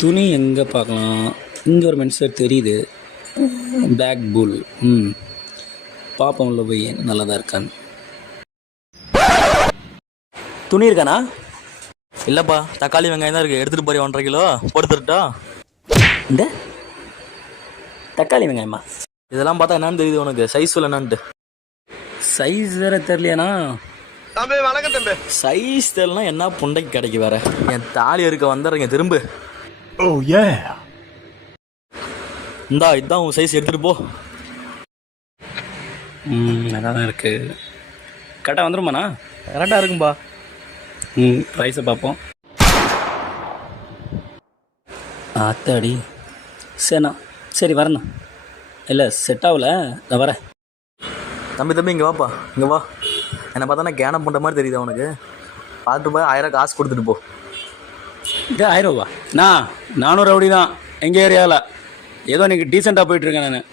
துணி எங்கே பார்க்கலாம்? இங்கே ஒரு மென்ஸ் வேர் தெரியுது. பிளாக் புல். பார்ப்போம் உள்ள போய் நல்லா தான் இருக்கான்னு. துணி இருக்காண்ணா? இல்லைப்பா, தக்காளி வெங்காயம் தான் இருக்குது. எடுத்துகிட்டு போய் 1.5 கிலோ போட்டுட்டா. இந்த தக்காளி வெங்காயமா? இதெல்லாம் பார்த்தா என்னன்னு தெரியுது உனக்கு? சைஸ் சொல்ல என்னான்ட்டு. சைஸ் வேறு தெரியலையாண்ணா? சைஸ் தெரியலனா என்ன புண்டைக்கு கிடைக்கு வேற? என் தாலி இருக்க வந்துடுறீங்க திரும்ப. இந்தா இதுதான் உன் சைஸ், எடுத்துகிட்டு போ. நல்லா தான் இருக்குது. கரெக்டாக வந்துருமாண்ணா? கரெக்டாக இருக்கும்பா. ப்ரைஸை பார்ப்போம். ஆத்தாடி. சரிண்ணா, சரி வரண்ணா. இல்லை செட் ஆகல, நான் வரேன். தம்பி இங்கே வாப்பா, இங்கே வா. என்னை பார்த்தா கேனம் பண்ணுற மாதிரி தெரியுது உனக்கு? பார்த்துட்டு போய் 1000 காசு கொடுத்துட்டு போ. இது 1000 ரூபா? நான் 400 ரவுடி தான் எங்கள் ஏரியாவில். ஏதோ நீங்கள் டீசெண்டாக போயிட்டுருக்கேன் நான்.